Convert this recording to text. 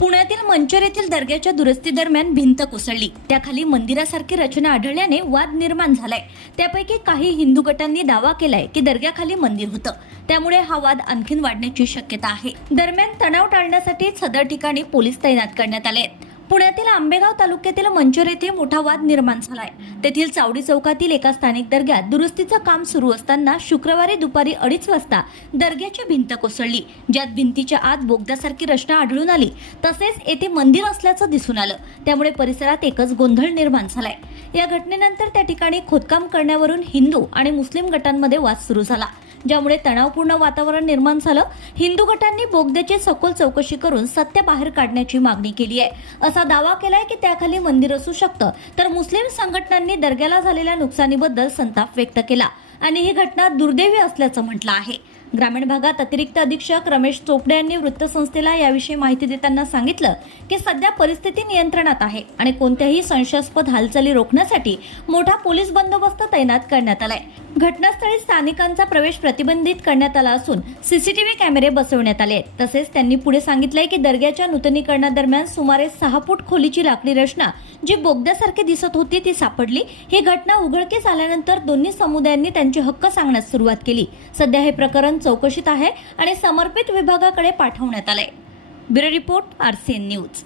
पुण्यातील मंचर येथील दर्ग्याच्या दुरुस्ती दरम्यान भिंत कोसळली. त्याखाली मंदिरासारखी रचना आढळल्याने वाद निर्माण झालाय. त्यापैकी काही हिंदू गटांनी दावा केलाय की दर्ग्याखाली मंदिर होतं. त्यामुळे हा वाद आणखीन वाढण्याची शक्यता आहे. दरम्यान तणाव टाळण्यासाठी सदर ठिकाणी पोलीस तैनात करण्यात आले आहेत पुण्यातील आंबेगाव तालुक्यातील मंचर येथे मोठा वाद निर्माण झालाय. तेथील चावडी चौकातील एका स्थानिक दर्ग्यात दुरुस्तीचं काम सुरू असताना शुक्रवारी दुपारी अडीच वाजता दर्ग्याची भिंत कोसळली. ज्यात भिंतीच्या आत बोगद्यासारखी रचना आढळून आली. तसेच येथे मंदिर असल्याचं दिसून आलं. त्यामुळे परिसरात एकच गोंधळ निर्माण झालाय. या घटनेनंतर त्या ठिकाणी खोदकाम करण्यावरून हिंदू आणि मुस्लिम गटांमध्ये वाद सुरू झाला. ज्यामुळे तणावपूर्ण वातावरण निर्माण झालं हिंदू गटांनी बोगद्याची सखोल चौकशी करून सत्य बाहेर काढण्याची मागणी केली आहे. असा दावा केलाय की त्याखाली मंदिर असू शकतं तर मुस्लिम संघटनांनी दर्ग्याला झालेल्या नुकसानीबद्दल संताप व्यक्त केला. आणि ही घटना दुर्दैवी असल्याचं म्हटलं आहे. ग्रामीण भागात अतिरिक्त अधीक्षक रमेश चोपडे यांनी वृत्तसंस्थेला याविषयी माहिती देताना सांगितलं की सध्या परिस्थिती नियंत्रणात आहे आणि कोणत्याही संशयास्पद हालचाली रोखण्यासाठी मोठा पोलीस बंदोबस्त तैनात करण्यात आलाय. घटनास्थळी स्थानिकांचा प्रवेश प्रतिबंधित करण्यात आला असून सीसीटीव्ही कॅमेरे बसवण्यात आले तसेच त्यांनी पुढे सांगितलंय की दर्ग्याच्या नूतनीकरणादरम्यान सुमारे सहा फूट खोलीची लाकडी रचना जी बोगद्यासारखी दिसत होती ती सापडली. ही घटना उघडकीस आल्यानंतर दोन्ही समुदायांनी त्यांचे हक्क सांगण्यास सुरुवात केली. सध्या हे प्रकरण चौकशीत आहे आणि समर्पित विभागाकडे पाठवण्यात आलंय. Bureau report RCN news.